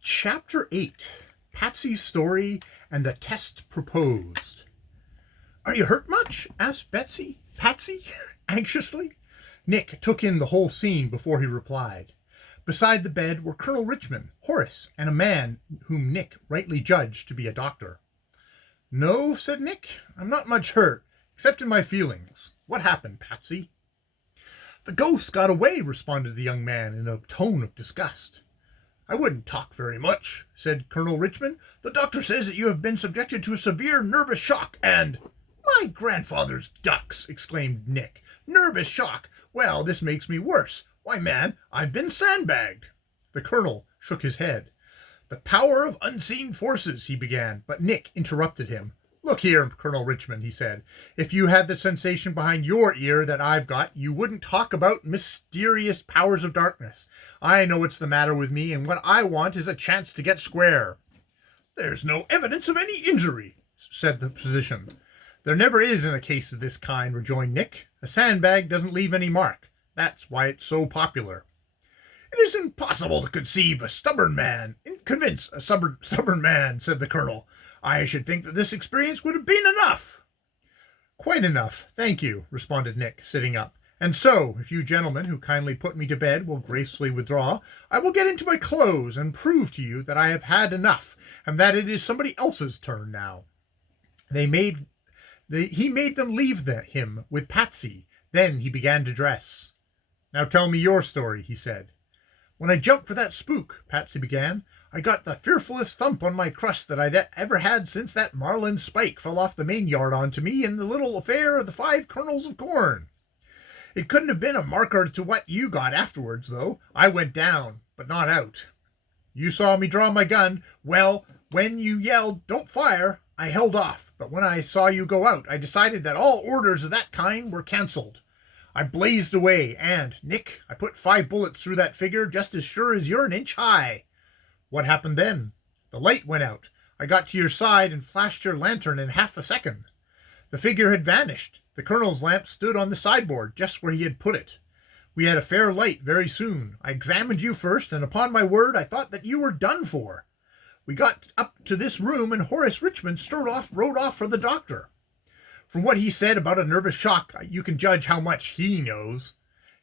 Chapter 8, Patsy's Story and the Test Proposed. "Are you hurt much?" asked Patsy, anxiously. Nick took in the whole scene before he replied. Beside the bed were Colonel Richmond, Horace, and a man whom Nick rightly judged to be a doctor. "No," said Nick, "I'm not much hurt, except in my feelings. What happened, Patsy?" "The ghost got away," responded the young man in a tone of disgust. "I wouldn't talk very much," said Colonel Richmond. "The doctor says that you have been subjected to a severe nervous shock, and—" "My grandfather's ducks!" exclaimed Nick. "Nervous shock! Well, this makes me worse. Why, man, I've been sandbagged." The colonel shook his head. "The power of unseen forces," he began, but Nick interrupted him. "Look here, Colonel Richmond," he said, "if you had the sensation behind your ear that I've got, you wouldn't talk about mysterious powers of darkness. I know what's the matter with me, and what I want is a chance to get square." "There's no evidence of any injury," said the physician. "There never is in a case of this kind," rejoined Nick. "A sandbag doesn't leave any mark. That's why it's so popular." "It is impossible to convince a stubborn man," said the colonel. "I should think that this experience would have been enough." "Quite enough, thank you," responded Nick, sitting up. "And so, if you gentlemen who kindly put me to bed will gracefully withdraw, I will get into my clothes and prove to you that I have had enough, and that it is somebody else's turn now." He made them leave him with Patsy. Then he began to dress. "Now tell me your story," he said. "When I jumped for that spook," Patsy began, "I got the fearfulest thump on my crust that I'd ever had since that marlin spike fell off the mainyard onto me in the little affair of the 5 kernels of corn. It couldn't have been a marker to what you got afterwards, though. I went down, but not out. You saw me draw my gun. Well, when you yelled, 'Don't fire,' I held off, but when I saw you go out, I decided that all orders of that kind were cancelled. I blazed away, and, Nick, I put 5 bullets through that figure just as sure as you're an inch high." "What happened then?" "The light went out. I got to your side and flashed your lantern in half a second. The figure had vanished. The colonel's lamp stood on the sideboard, just where he had put it. We had a fair light very soon. I examined you first, and upon my word I thought that you were done for. We got up to this room, and Horace Richmond rode off for the doctor. From what he said about a nervous shock, you can judge how much he knows.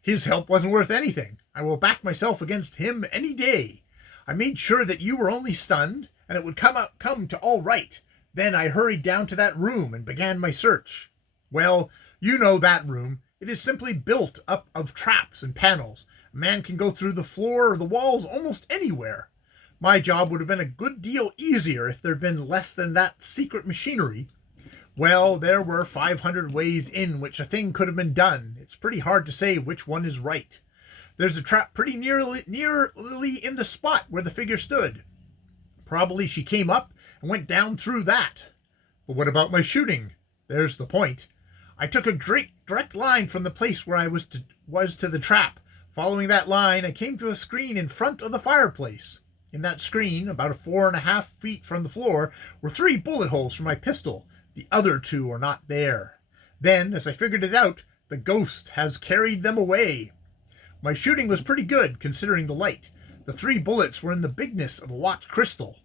His help wasn't worth anything. I will back myself against him any day. I made sure that you were only stunned, and it would come to all right. Then I hurried down to that room and began my search. Well, you know that room. It is simply built up of traps and panels. A man can go through the floor or the walls almost anywhere. My job would have been a good deal easier if there'd been less than that secret machinery. Well, there were 500 ways in which a thing could have been done. It's pretty hard to say which one is right. There's a trap pretty nearly in the spot where the figure stood. Probably she came up and went down through that. But what about my shooting? There's the point. I took a direct line from the place where I was to the trap. Following that line, I came to a screen in front of the fireplace. In that screen, about 4.5 feet from the floor, were 3 bullet holes for my pistol. The other 2 are not there. Then, as I figured it out, the ghost has carried them away. My shooting was pretty good, considering the light. The 3 bullets were in the bigness of a watch crystal.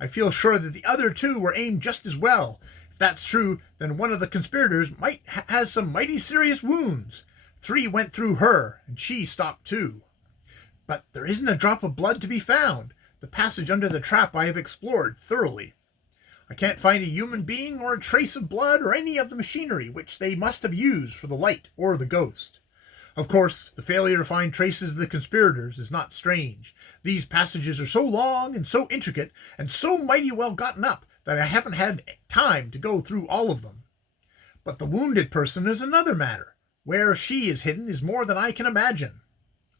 I feel sure that the other 2 were aimed just as well. If that's true, then one of the conspirators has some mighty serious wounds. 3 went through her, and she stopped too. But there isn't a drop of blood to be found. The passage under the trap I have explored thoroughly. I can't find a human being or a trace of blood or any of the machinery which they must have used for the light or the ghost. Of course, the failure to find traces of the conspirators is not strange. These passages are so long and so intricate and so mighty well gotten up that I haven't had time to go through all of them. But the wounded person is another matter. Where she is hidden is more than I can imagine."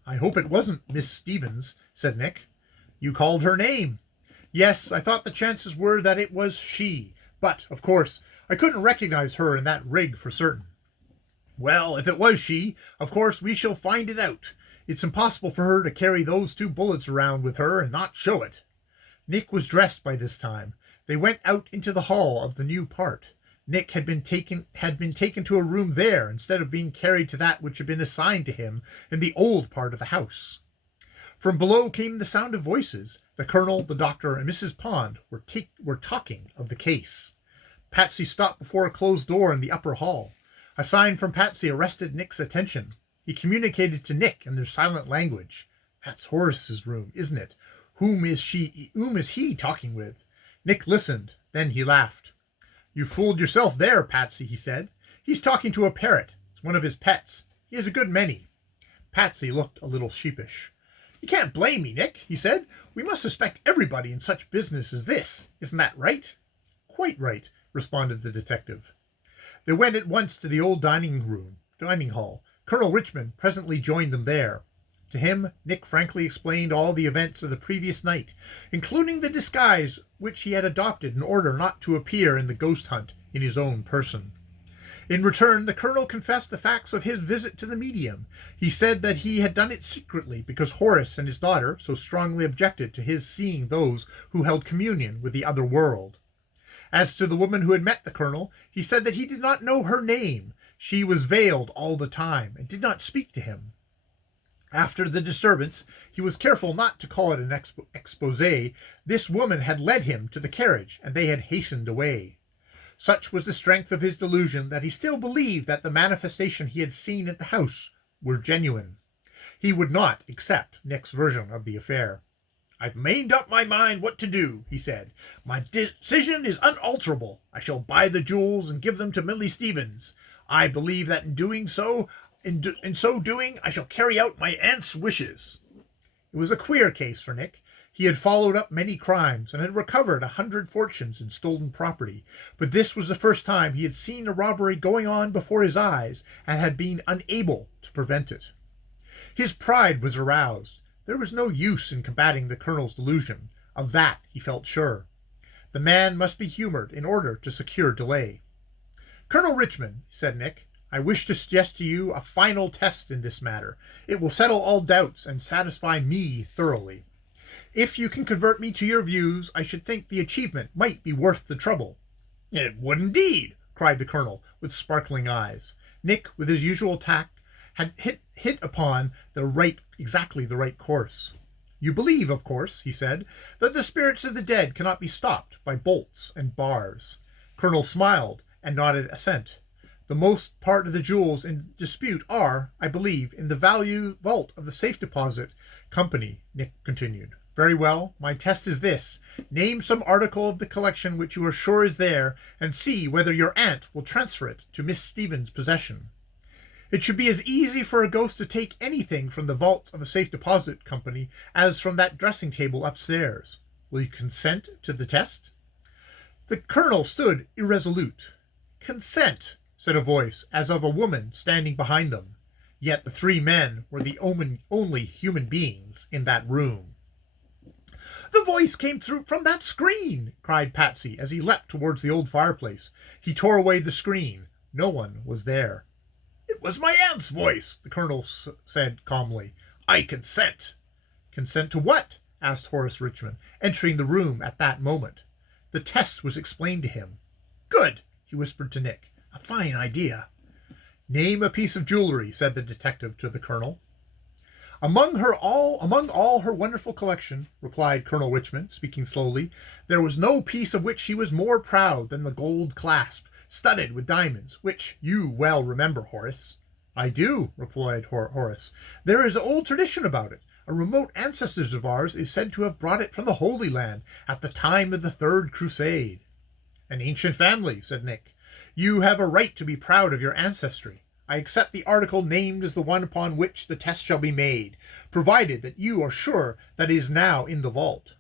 "I hope it wasn't Miss Stevens," said Nick. "You called her name." "Yes, I thought the chances were that it was she, but, of course, I couldn't recognize her in that rig for certain." "Well, if it was she, of course we shall find it out. It's impossible for her to carry those 2 bullets around with her and not show it." Nick was dressed by this time. They went out into the hall of the new part. Nick had been taken to a room there instead of being carried to that which had been assigned to him in the old part of the house. From below came the sound of voices. The colonel, the doctor, and Mrs. Pond were talking of the case. Patsy stopped before a closed door in the upper hall. A sign from Patsy arrested Nick's attention. He communicated to Nick in their silent language. "That's Horace's room, isn't it? Whom is he talking with?" Nick listened. Then he laughed. "You fooled yourself there, Patsy," he said. "He's talking to a parrot. It's one of his pets. He has a good many." Patsy looked a little sheepish. "You can't blame me, Nick," he said. "We must suspect everybody in such business as this. Isn't that right?" "Quite right," responded the detective. They went at once to the old dining hall. Colonel Richmond presently joined them there. To him, Nick frankly explained all the events of the previous night, including the disguise which he had adopted in order not to appear in the ghost hunt in his own person. In return, the colonel confessed the facts of his visit to the medium. He said that he had done it secretly because Horace and his daughter so strongly objected to his seeing those who held communion with the other world. As to the woman who had met the colonel, he said that he did not know her name. She was veiled all the time and did not speak to him. After the disturbance, he was careful not to call it an expose. This woman had led him to the carriage, and they had hastened away. Such was the strength of his delusion that he still believed that the manifestation he had seen at the house were genuine. He would not accept Nick's version of the affair. "I've made up my mind what to do," he said. "My decision is unalterable. I shall buy the jewels and give them to Millie Stevens. I believe that in so doing, I shall carry out my aunt's wishes." It was a queer case for Nick. He had followed up many crimes and had recovered 100 fortunes in stolen property, but this was the first time he had seen a robbery going on before his eyes and had been unable to prevent it. His pride was aroused. There was no use in combating the colonel's delusion. Of that he felt sure. The man must be humored in order to secure delay. "Colonel Richmond," said Nick, "I wish to suggest to you a final test in this matter. It will settle all doubts and satisfy me thoroughly. If you can convert me to your views, I should think the achievement might be worth the trouble." "It would indeed," cried the colonel, with sparkling eyes. Nick, with his usual tact, had hit upon exactly the right course. "You believe, of course," he said, "that the spirits of the dead cannot be stopped by bolts and bars." Colonel smiled and nodded assent. "The most part of the jewels in dispute are, I believe, in the vault of the safe deposit company," Nick continued. "Very well, my test is this. Name some article of the collection which you are sure is there, and see whether your aunt will transfer it to Miss Stevens' possession. It should be as easy for a ghost to take anything from the vault of a safe deposit company as from that dressing table upstairs. Will you consent to the test?" The colonel stood irresolute. "Consent," said a voice as of a woman standing behind them. Yet the three men were the only human beings in that room. "The voice came through from that screen!" cried Patsy as he leapt towards the old fireplace. He tore away the screen. No one was there. "It was my aunt's voice," the colonel said calmly. "I consent." "Consent to what?" asked Horace Richmond, entering the room at that moment. The test was explained to him. "Good," he whispered to Nick. "A fine idea." "Name a piece of jewelry," said the detective to the colonel. Among all her wonderful collection," replied Colonel Richmond, speaking slowly, "there was no piece of which she was more proud than the gold clasp, studded with diamonds, which you well remember, Horace." "I do," replied Horace. "There is an old tradition about it. A remote ancestor of ours is said to have brought it from the Holy Land at the time of the Third Crusade." "An ancient family," said Nick. "You have a right to be proud of your ancestry. I accept the article named as the one upon which the test shall be made, provided that you are sure that it is now in the vault."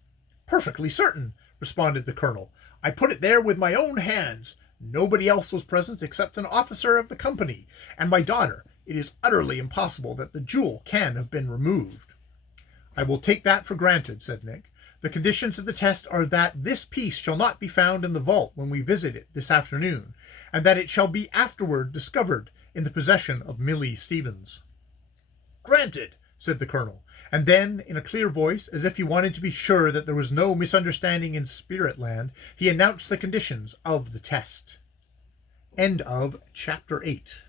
"Perfectly certain," responded the colonel. "I put it there with my own hands. Nobody else was present except an officer of the company and my daughter. It is utterly impossible that the jewel can have been removed." "I will take that for granted," said Nick. "The conditions of the test are that this piece shall not be found in the vault when we visit it this afternoon, and that it shall be afterward discovered in the possession of Millie Stevens." "Granted," said the colonel, and then, in a clear voice, as if he wanted to be sure that there was no misunderstanding in spirit land, he announced the conditions of the test. End of Chapter 8.